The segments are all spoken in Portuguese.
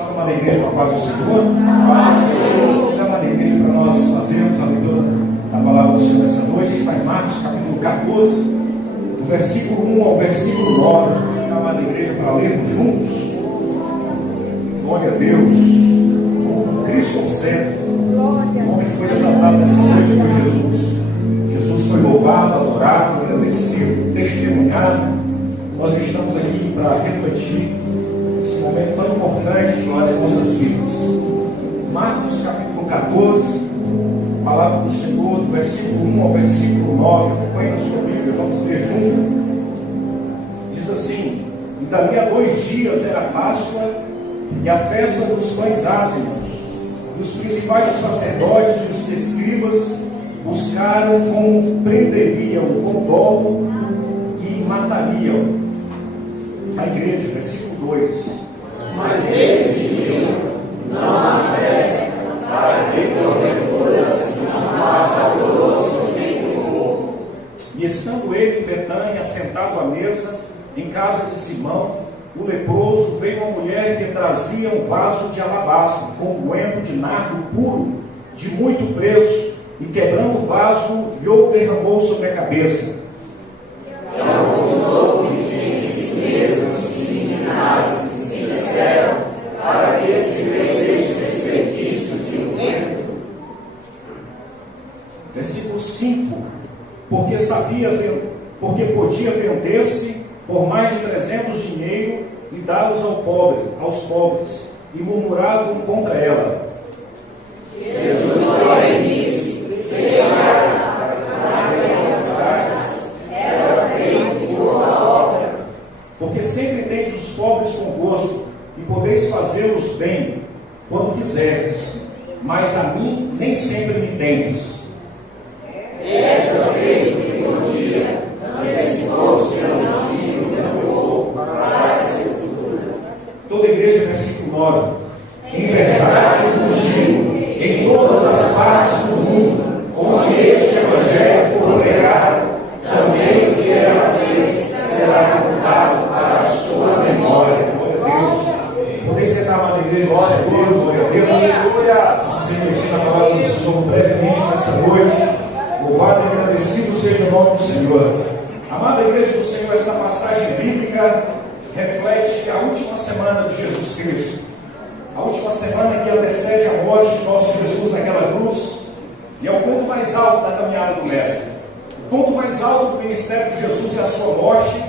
Está numa alegria com a paz do Senhor? É uma alegria para nós fazermos a leitura da palavra do Senhor nessa noite. Está em Marcos capítulo 14, do versículo 1 ao versículo 9. É uma alegria para lermos juntos. Glória a Deus. Cristo ao centro. O homem que foi exaltado nessa noite foi Jesus. Jesus foi louvado, adorado, agradecido, testemunhado. Nós estamos aqui para refletir esse momento tão importante nas nossas vidas. Marcos capítulo 14, palavra do Senhor, do versículo 1 ao versículo 9. Acompanhe na sua Bíblia, vamos ler junto. Diz assim: e dali a 2 dias era Páscoa e a festa dos pães ázimos. E os principais dos sacerdotes e os escribas buscaram como prenderiam com dolo e matariam. A igreja, versículo 2. Mas eles diziam: não há festa, para que porventura se não faça alvoroço nem rumor. E estando ele em Betânia, sentado à mesa, em casa de Simão, o leproso, veio uma mulher que trazia um vaso de alabastro, com unguento de nardo puro, de muito preço, e quebrando o vaso, lhe derramou sobre a cabeça. E alguns outros em si mesmos se indignaram e disseram: para que se fez este desperdício de unguento? Versículo 5. Porque podia vender-se por mais de 300 dinheiro e dá-los aos pobres, e murmuravam contra ela. Jesus, porém, disse: deixai-a, ela fez boa obra. Porque sempre tendes os pobres convosco, e podeis fazê-los bem, quando quiserdes, mas a mim nem sempre me tendes. Esta vez que podia, antecipou-se anjo derrubou para a sepultura. Toda a igreja, versículo 9. Em verdade vos digo, em todas as partes do mundo, onde este evangelho for pregado, também o que era a vocês será contado para a sua memória. Glória a Deus. Poder sentar na igreja, glória a Deus, glória a Deus. Se refletir na palavra do Senhor brevemente nessa noite. Louvado e agradecido seja o nome do Senhor. Amada igreja do Senhor, esta passagem bíblica reflete a última semana de Jesus Cristo. A última semana que antecede a morte de nosso Jesus naquela cruz. E é o ponto mais alto da caminhada do Mestre. O ponto mais alto do ministério de Jesus é a sua morte,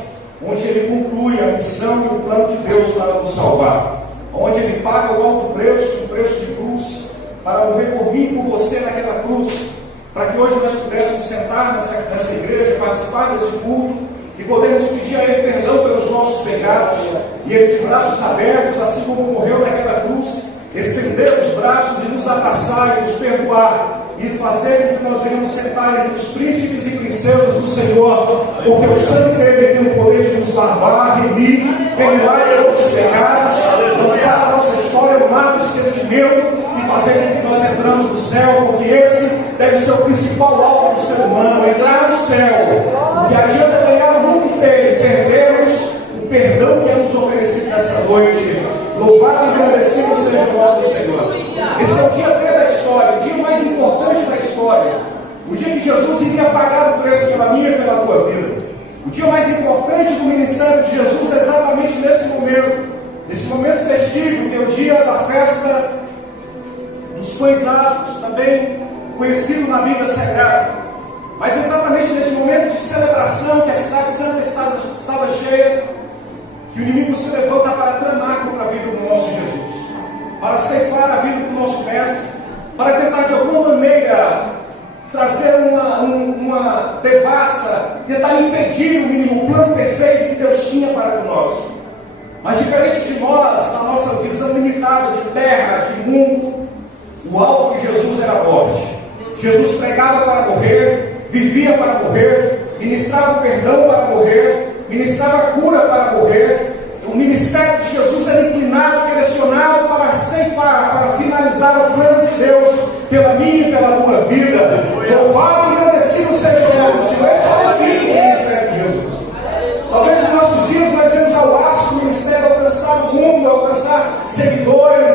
onde ele conclui a missão e o plano de Deus para nos salvar. Onde ele paga o alto preço, o preço de cruz, para morrer por mim e por você naquela cruz. Para que hoje nós pudéssemos sentar nessa igreja, participar desse culto, e podemos pedir a Ele perdão pelos nossos pecados, e Ele de braços abertos, assim como morreu naquela cruz, estender os braços e nos abraçar e nos perdoar, e fazer com que nós venhamos sentar entre os príncipes e princesas do Senhor, porque o sangue dele tem o poder de nos salvar, remir, perdoar os pecados, lançar a nossa história no mar do esquecimento, e fazer com que nós entramos no céu, porque esse deve ser o principal alvo do ser humano, entrar no céu. Porque adianta ganhar o mundo inteiro, perdermos o perdão que é nos oferecido nessa noite. Louvado e agradecido seja o nome do Senhor. Esse é o dia D da história, o dia mais importante da história. O dia que Jesus iria pagar o preço pela minha e pela tua vida. O dia mais importante do ministério de Jesus é exatamente nesse momento festivo, que é o dia da festa dos pães ázimos, também conhecido na Bíblia Sagrada. Mas exatamente nesse momento de celebração, que a cidade santa estava cheia, que o inimigo se levanta para tramar contra a vida do nosso Jesus, para ceifar a vida do nosso Mestre, para tentar de alguma maneira trazer uma devassa, tentar impedir o plano perfeito que Deus tinha para nós. Mas diferente de nós, na nossa visão limitada de terra, de mundo, o alvo de Jesus era a morte. Jesus pregava para morrer, vivia para morrer, ministrava perdão para morrer, ministrava cura para morrer. O ministério de Jesus era inclinado, direcionado para ceifar, para finalizar o plano de Deus pela minha e pela tua vida. Louvado e agradecido seja o nome do Senhor. Esse é o fim do ministério de Jesus. Talvez nos nossos dias nós vemos ao ápice do ministério alcançar o mundo, alcançar seguidores,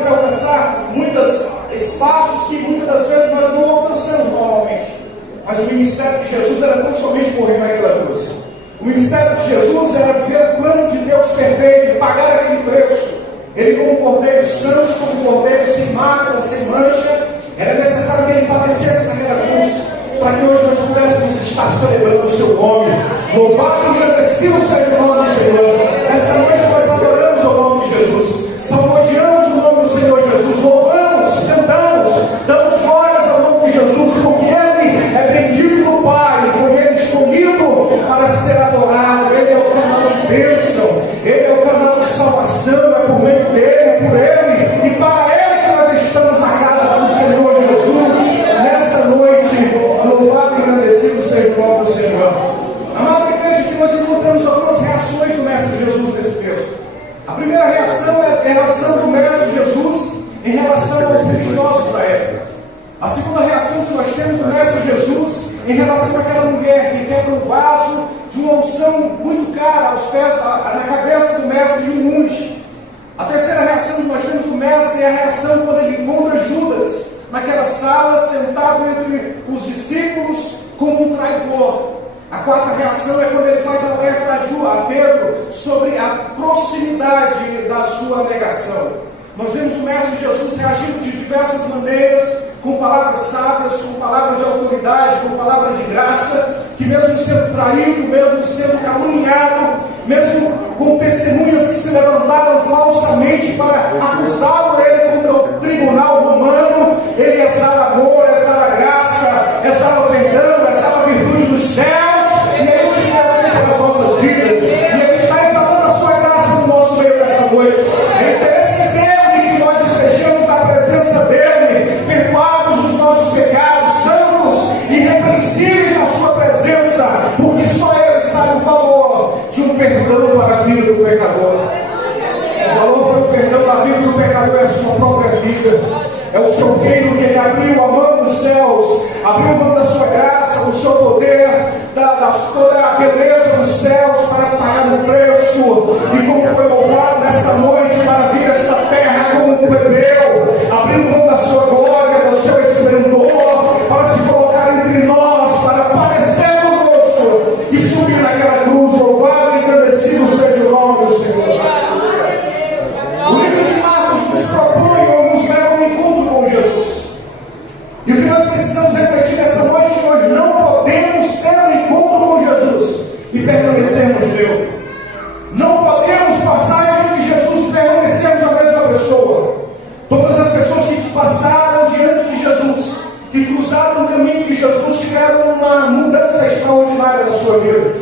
Mas o ministério de Jesus era não somente morrer naquela cruz. O ministério de Jesus era viver o plano de Deus perfeito, pagar aquele preço. Ele, como cordeiro santo, como cordeiro sem mácula, sem mancha, era necessário que ele padecesse naquela cruz, para que hoje nós pudéssemos estar celebrando o seu nome. Louvado e agradecido seja o nome do Senhor. Esta noite nós adoramos o nome de Jesus, salmodiamos o nome do Senhor Jesus, louvamos, cantamos, damos glórias ao nome de Jesus, porque Ele é bendito do Pai, foi Ele escolhido para ser adorado. Ele é o canal de bênção, Ele é o canal de salvação, é por meio dele, é por Ele, e para Ele que nós estamos na casa do Senhor Jesus, nessa noite. Louvado e agradecido seja o nome do Senhor. Amada igreja, que nós encontramos algumas reações do Mestre Jesus nesse texto. A primeira reação é a reação do Mestre Jesus em relação aos religiosos da época. A segunda reação que nós temos do Mestre Jesus em relação àquela mulher que quebra um vaso de uma unção muito cara aos pés, na cabeça do Mestre e o unge. A terceira reação que nós temos do Mestre é a reação quando ele encontra Judas naquela sala, sentado entre os discípulos como um traidor. A quarta reação é quando ele faz alerta a Pedro sobre a proximidade da sua negação. Nós vemos o Mestre Jesus reagindo de diversas maneiras, com palavras sábias, com palavras de autoridade, com palavras de graça, que mesmo sendo traído, mesmo sendo caluniado, mesmo com testemunhas que se levantaram falsamente para acusá-lo ele contra o tribunal romano, ele exala amor, exala graça, exala perdão, exala virtude dos céus, e é isso que Deus tem para as nossas vidas, e Ele está exalando a sua graça no nosso meio dessa noite. É interesse dele que nós estejamos na presença dele, perdoados os nossos pecados, santos e irrepreensíveis na sua presença, porque só Ele sabe o valor de um perdão para a vida do pecador. O valor para o perdão da vida do pecador é a sua própria vida. É o seu reino que Ele abriu a mão dos céus, abriu a mão da sua graça, do seu poder, toda a beleza dos céus para pagar o preço. E como foi louvado nesta noite para vir esta terra como um plebeu, abriu mão da sua glória, do seu esplendor, para se colocar entre nós, para aparecer conosco e subir naquela cruz. Louvado e agradecido seja o nome do Senhor. O livro de Marcos nos propõe ou nos leva ao encontro com Jesus. E o que nós precisamos refletir nessa noite é que nós não podemos ter um encontro com Jesus e permanecermos Deus. Não podemos passar diante de Jesus e permanecermos a mesma pessoa. Todas as pessoas que passaram diante de Jesus e cruzaram o caminho de Jesus tiveram uma mudança extraordinária na sua vida.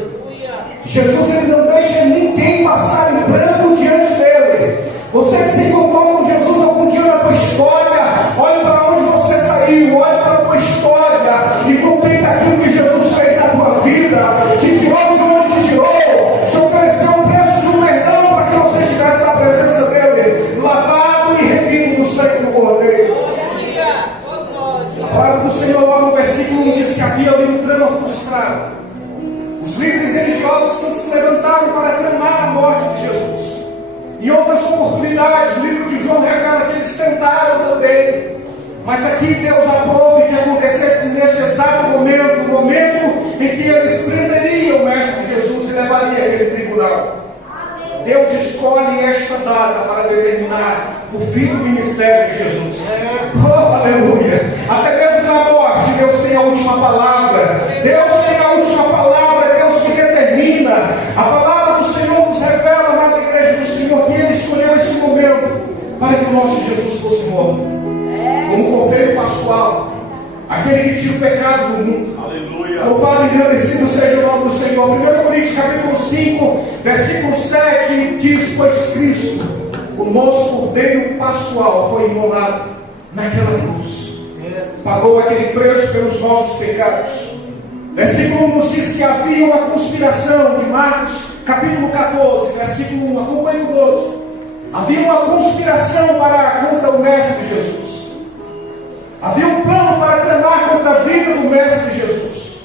Jesus ele não deixa ninguém passar em branco diante dele. Você que se encontrou com Jesus algum dia na tua história, olhe para onde você saiu, olhe para a tua história e contemple aquilo que Jesus fez na tua vida. Te tirou de onde te tirou, te ofereceu um preço de um perdão para que você estivesse na presença dele, lavado e remido no sangue do Cordeiro. A palavra do Senhor lá no versículo 1 diz que havia ali um trama frustrado. Os líderes religiosos todos se levantaram para tramar a morte de Jesus. Em outras oportunidades, o livro de João revela que eles tentaram também. Mas aqui Deus aprove que acontecesse nesse exato momento, o momento em que eles prenderiam o Mestre Jesus e levariam aquele tribunal. Deus escolhe esta data para determinar o fim do ministério de Jesus. Oh, aleluia! Até mesmo na morte, Deus tem a última palavra. Deus tem a última palavra, Deus que determina. A palavra do Senhor nos revela, amada igreja do Senhor, que Ele escolheu este momento para que o nosso Jesus fosse morto. Como o cordeiro pascual, aquele que tira o pecado do mundo. Aleluia! Louvado e agradecido seja o nome do Senhor. 1 Coríntios capítulo 5, versículo 7 diz: pois Cristo, o nosso cordeiro pascual, foi imolado naquela cruz. Pagou aquele preço pelos nossos pecados. Versículo 1 nos diz que havia uma conspiração, de Marcos capítulo 14, versículo 1, acompanhe o 12. Havia uma conspiração contra o Mestre Jesus. Havia um plano para tramar contra a vida do Mestre Jesus.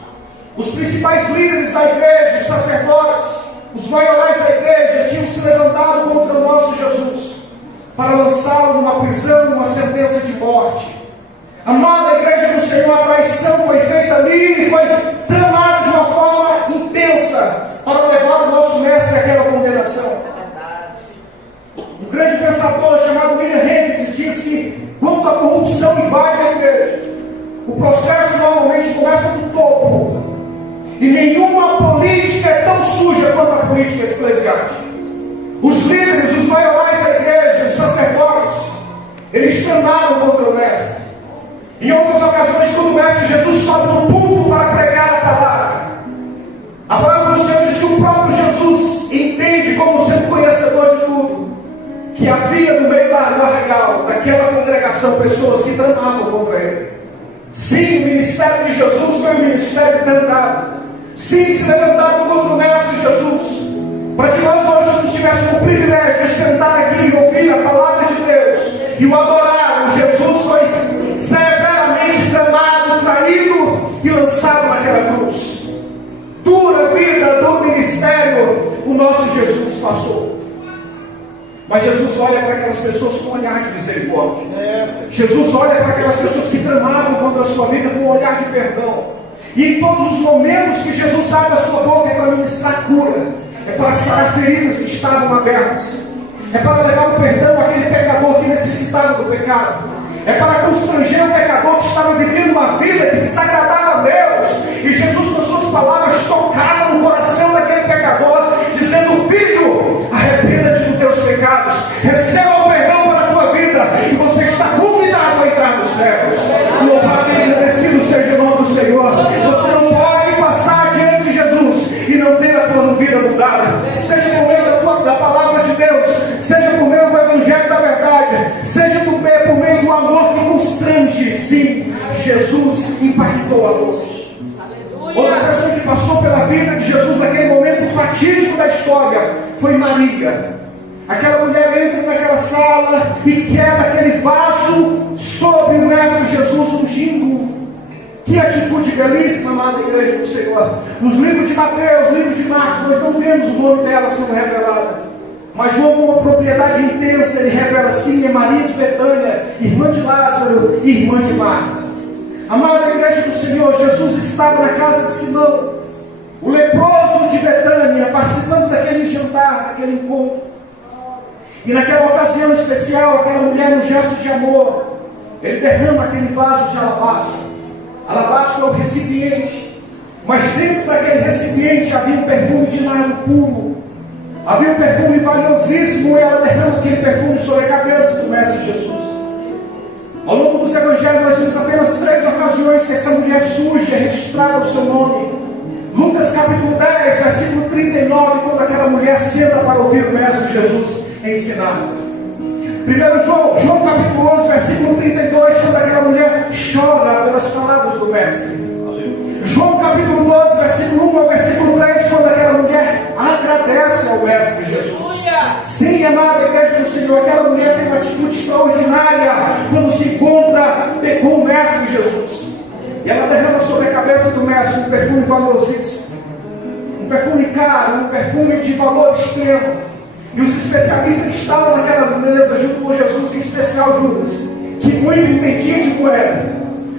Os principais líderes da igreja, os sacerdotes, os maiorais da igreja tinham se levantado contra o nosso Jesus para lançá-lo numa prisão, numa sentença de morte. Amada igreja do Senhor, a traição foi feita ali e foi tramada de uma forma intensa para levar o nosso mestre àquela condenação. Um grande pensador chamado William Hendricks disse que quando a corrupção invade a igreja, o processo normalmente começa do topo. E nenhuma política é tão suja quanto a política eclesiástica. Os líderes, os maiorais da igreja, os sacerdotes, eles tramaram contra o mestre. Em outras ocasiões, quando o mestre Jesus sobe no púlpito para pregar a palavra, a palavra do Senhor diz que o próprio Jesus entende, como sendo conhecedor de tudo, que havia no meio do arraial daquela congregação pessoas que tramavam contra ele. Sim, o ministério de Jesus foi um ministério tentado. Sim, se levantaram contra o mestre Jesus, para que nós hoje tivéssemos o privilégio de sentar aqui e ouvir a palavra de Deus e o adorar. Jesus foi severamente tramado, traído e lançado naquela cruz. Dura vida do ministério o nosso Jesus passou. Mas Jesus olha para aquelas pessoas com um olhar de misericórdia. Jesus olha para aquelas pessoas que tramavam contra a sua vida com um olhar de perdão. E em todos os momentos que Jesus abre a sua boca é para ministrar cura, é para sarar feridas que estavam abertas, é para levar o perdão àquele pecador que necessitava do pecado, é para constranger o pecador que estava vivendo uma vida que desagradava a Deus. E Jesus, com suas palavras, tocava no coração daquele pecador, dizendo: filho, arrependa-te dos teus pecados, receba o perdão para a tua vida, e você está convidado a entrar nos céus. Louvado e agradecido seja o nome do Senhor. Você não pode passar diante de Jesus e não ter a tua vida mudada, seja por meio da palavra de Deus, seja por meio do Evangelho da verdade, seja por meio do amor que constrange. Sim, Jesus impactou a todos. Outra pessoa que passou pela vida de Jesus naquele momento fatídico da história foi Maria. Aquela mulher entra naquela sala e quebra aquele vaso sobre o mestre Jesus ungindo. Que atitude belíssima, amada igreja do Senhor. Nos livros de Mateus, livros de Marcos, nós não vemos o nome dela sendo revelado. Mas João, com uma propriedade intensa, ele revela sim: é Maria de Betânia, irmã de Lázaro e irmã de Marta. Amada igreja do Senhor, Jesus estava na casa de Simão, o leproso de Betânia, participando daquele jantar, daquele encontro. E naquela ocasião especial, aquela mulher, no gesto de amor, ele derrama aquele vaso de alabastro. Alabastro é o recipiente, mas dentro daquele recipiente havia um perfume de nardo puro, havia um perfume valiosíssimo, e ela derrama aquele perfume sobre a cabeça do mestre Jesus. Ao longo dos evangelhos nós temos apenas 3 ocasiões que essa mulher surge, é registrado o seu nome. Lucas capítulo 10, versículo 39, quando aquela mulher senta para ouvir o mestre Jesus ensinar. 1 João capítulo 11, versículo 32, quando aquela mulher chora pelas palavras do mestre. João capítulo 12, versículo 1 ao versículo 3, quando aquela mulher agradece ao mestre Jesus. Sim, amada igreja do Senhor, aquela mulher tem uma atitude extraordinária quando se encontra com o mestre Jesus. E ela derrama sobre a cabeça do mestre um perfume valiosíssimo, um perfume caro, um perfume de valor extremo. E os especialistas que estavam naquela mesa junto com Jesus, em especial Judas, que muito entendia de moeda,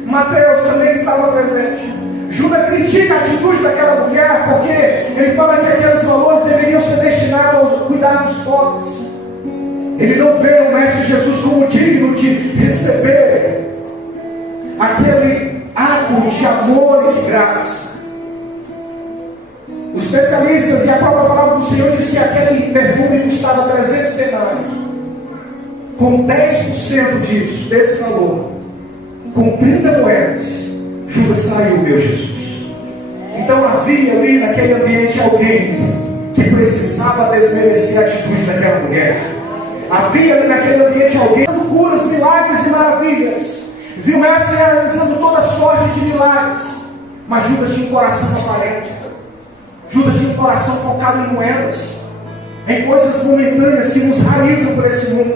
Mateus também estava presente. Judas critica a atitude daquela mulher, porque ele fala que aqueles valores deveriam ser destinados ao cuidar dos pobres. Ele não vê o mestre Jesus como digno de receber aquele ato de amor e de graça. Os especialistas e a própria palavra do Senhor diz que aquele perfume custava 300 denários. Com 10% disso, desse valor, com 30 moedas, Judas traiu o meu Jesus. Então havia ali naquele ambiente alguém que precisava desmerecer a atitude daquela mulher. Havia ali naquele ambiente alguém fazendo curas, milagres e maravilhas. Viu o mestre realizando toda sorte de milagres. Mas Judas tinha um coração aparente. Judas tinha um coração focado em moedas, em coisas momentâneas que nos realizam por esse mundo,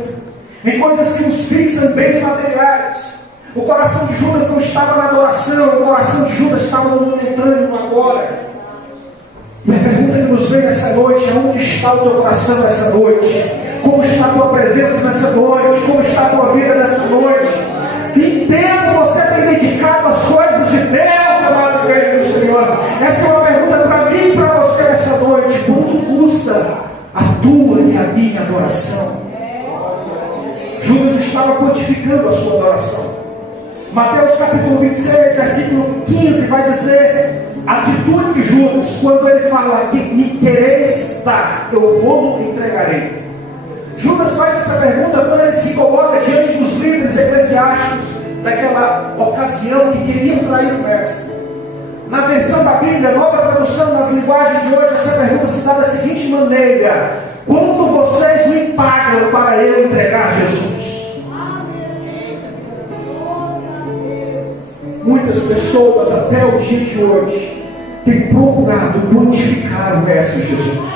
em coisas que nos fixam em bens materiais. O coração de Judas não estava na adoração, o coração de Judas estava no momentâneo, no agora. E a pergunta que nos vem nessa noite é: onde está o teu coração nessa noite? Como está a tua presença nessa noite? Como está a tua vida nessa noite? Que tempo você tem dedicado às coisas de Deus, amado igreja do Senhor? Essa é uma pergunta para mim e para você essa noite. Quanto custa a tua e a minha adoração? Judas estava quantificando a sua adoração. Mateus capítulo 26, versículo 15 vai dizer a atitude de Judas quando ele fala que me quereis dar, eu vou me entregarei. Judas faz essa pergunta quando ele se coloca diante dos líderes eclesiásticos daquela ocasião que queriam trair o mestre. Na versão da Bíblia, nova tradução nas linguagens de hoje, essa pergunta se dá da seguinte maneira: quanto vocês me pagam para eu entregar Jesus? Muitas pessoas até o dia de hoje têm procurado quantificar o mestre Jesus.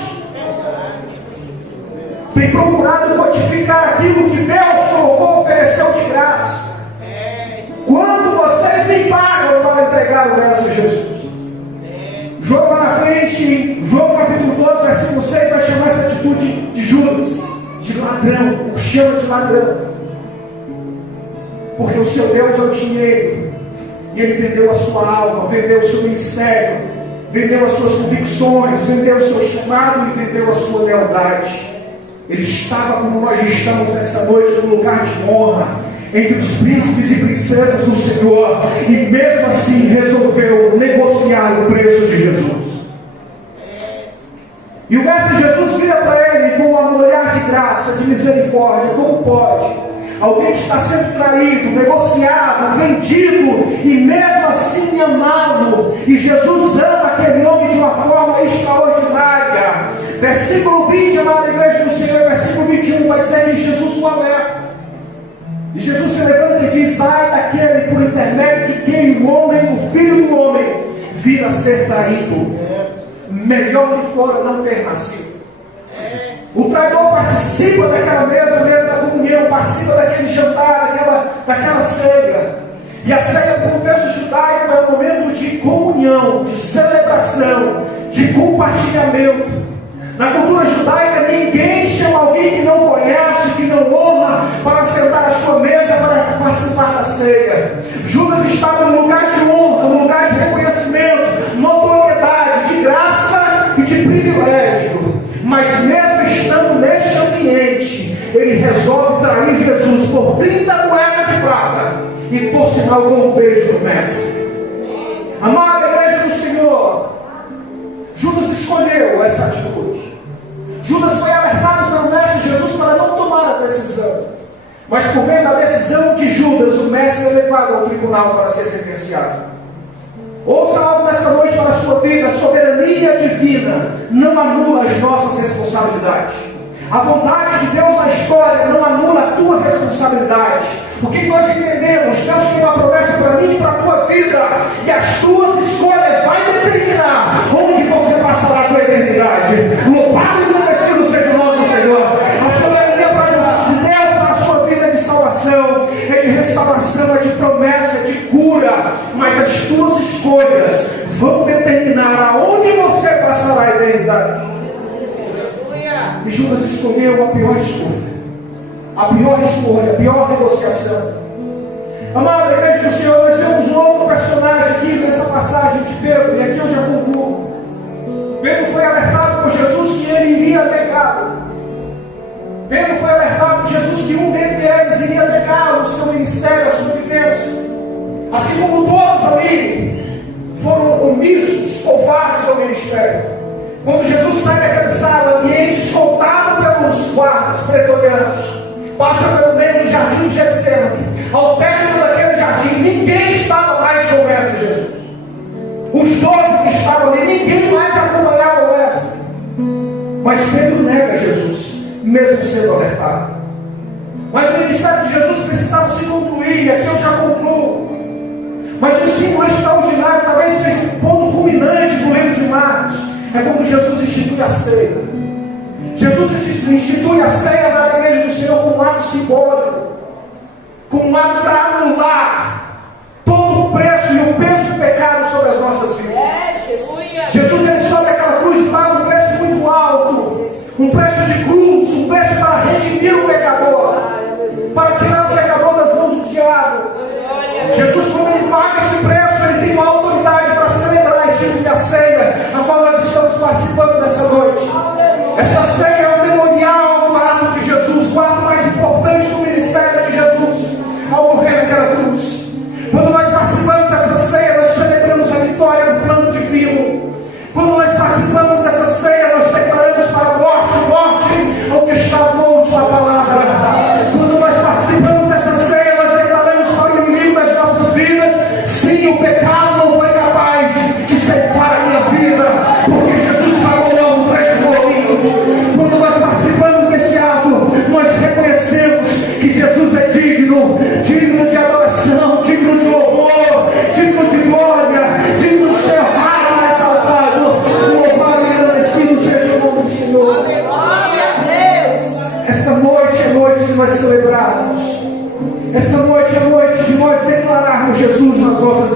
Tem procurado quantificar aquilo que Deus colocou, ofereceu de graça. Quanto vocês me pagam para entregar o mestre Jesus? João lá na frente, João capítulo 12, versículo 6, vai chamar essa atitude de Judas, de ladrão, o chama de ladrão. Porque o seu Deus é o dinheiro. E ele vendeu a sua alma, vendeu o seu ministério, vendeu as suas convicções, vendeu o seu chamado e vendeu a sua lealdade. Ele estava como nós estamos nessa noite, no lugar de honra, entre os príncipes e princesas do Senhor, e mesmo assim resolveu negociar o preço de Jesus. E o mestre Jesus vira para ele com um olhar de graça, de misericórdia. Como pode alguém que está sendo traído, negociado, vendido, e mesmo assim amado? E Jesus ama aquele homem de uma forma extraordinária. Versículo 20, amada igreja do Senhor, versículo 21, vai dizer que Jesus o alerta. E Jesus se levanta e diz: ai daquele por intermédio de quem o homem, o filho do homem, vir a ser traído. Melhor que fora não ter nascido. O traidor participa daquela mesa da comunhão, participa daquele jantar, daquela ceia. E a ceia, no contexto judaico, é um momento de comunhão, de celebração, de compartilhamento. Na cultura judaica, ninguém chama alguém que não conhece, que não honra, para sentar à sua mesa para participar da ceia. Judas estava num lugar de honra, num lugar de reconhecimento, notoriedade, de graça e de privilégio. Mas mesmo estando neste ambiente, ele resolve trair Jesus por 30 moedas de prata e por sinal com um beijo do mestre. Amada igreja do Senhor, Judas escolheu essa atitude. Judas foi alertado pelo mestre Jesus para não tomar a decisão. Mas por meio da decisão de Judas, o mestre é levado ao tribunal para ser sentenciado. Ouça algo nessa noite para a sua vida: a soberania divina não anula as nossas responsabilidades. A vontade de Deus na história não anula a tua responsabilidade. O que nós entendemos? Deus tem uma promessa para mim e para a tua vida, e as tuas escolhas vão determinar onde você passará a tua eternidade. Louvado e agradecido seja o nome do Senhor. A soberania de Deus para a sua vida é de salvação, é de restauração, é de promessa, é de cura. Mas as tuas escolhas vão determinar aonde você passará a eternidade. E Judas escolheu a pior escolha. A pior escolha, a pior negociação. Amada igreja do Senhor, nós temos um outro personagem aqui nessa passagem de Pedro, e aqui eu já concluo. Pedro foi alertado por Jesus que ele iria negá-lo. Pedro foi alertado por Jesus que um dentre eles iria negá-lo, o seu ministério, a sua vivência. Assim como todos ali foram omissos, covardes ao ministério. Quando Jesus sai daquela sala, ambiente escoltado pelos guardas pretorianos, passa pelo meio do jardim de Getsemane. Ao término daquele jardim, ninguém estava mais com o mestre Jesus. Os 12 que estavam ali, ninguém mais acompanhava o mestre. Mas Pedro nega Jesus, mesmo sendo alertado. Mas o ministério de Jesus precisava se concluir, e aqui eu já concluo. Mas o símbolo extraordinário, talvez seja um ponto culminante do livro de Marcos, é quando Jesus institui a ceia. Jesus institui a ceia da igreja do Senhor como um ato simbólico, como um ato para anular todo o preço e o peso do pecado sobre as nossas vidas. Jesus, ele sobe aquela cruz e paga um preço muito alto, um preço de cruz, um preço para redimir o pecador, para tirar o pecador das mãos do diabo.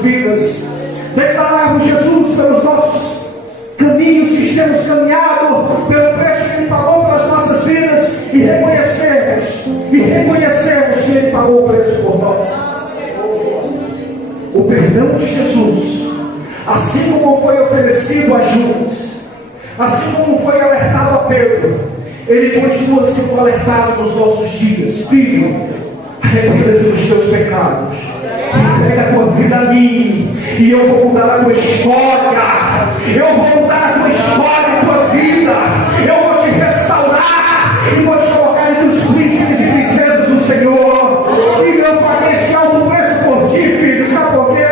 vidas. Declararmos Jesus pelos nossos caminhos que temos caminhado, pelo preço que Ele pagou pelas nossas vidas, e reconhecemos que Ele pagou o preço por nós. O perdão de Jesus, assim como foi oferecido a Judas, assim como foi alertado a Pedro, Ele continua sendo alertado nos nossos dias. Filho, arrependa-te dos teus pecados, entrega a tua vida a mim, e eu vou mudar a tua história. Eu vou mudar a tua história, a tua vida. Eu vou te restaurar e vou te colocar entre os príncipes e princesas do Senhor. Filho, eu paguei esse alto preço por ti, filho. Sabe por quê?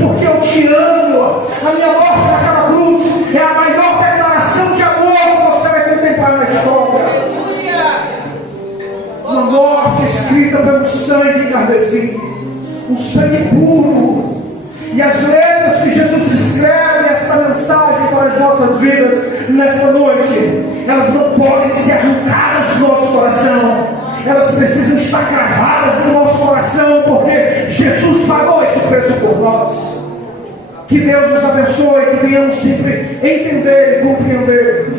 Porque eu te amo. A minha morte naquela cruz é a maior declaração de amor que você vai contemplar na história. Uma morte escrita pelo sangue encarnecido, um sangue puro. E as letras que Jesus escreve esta mensagem para as nossas vidas nessa noite, elas não podem ser arrancadas do nosso coração. Elas precisam estar cravadas no nosso coração, porque Jesus pagou esse preço por nós. Que Deus nos abençoe, que venhamos sempre entender e compreender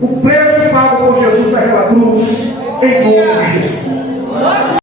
o preço pago por Jesus naquela cruz, em nome de Jesus.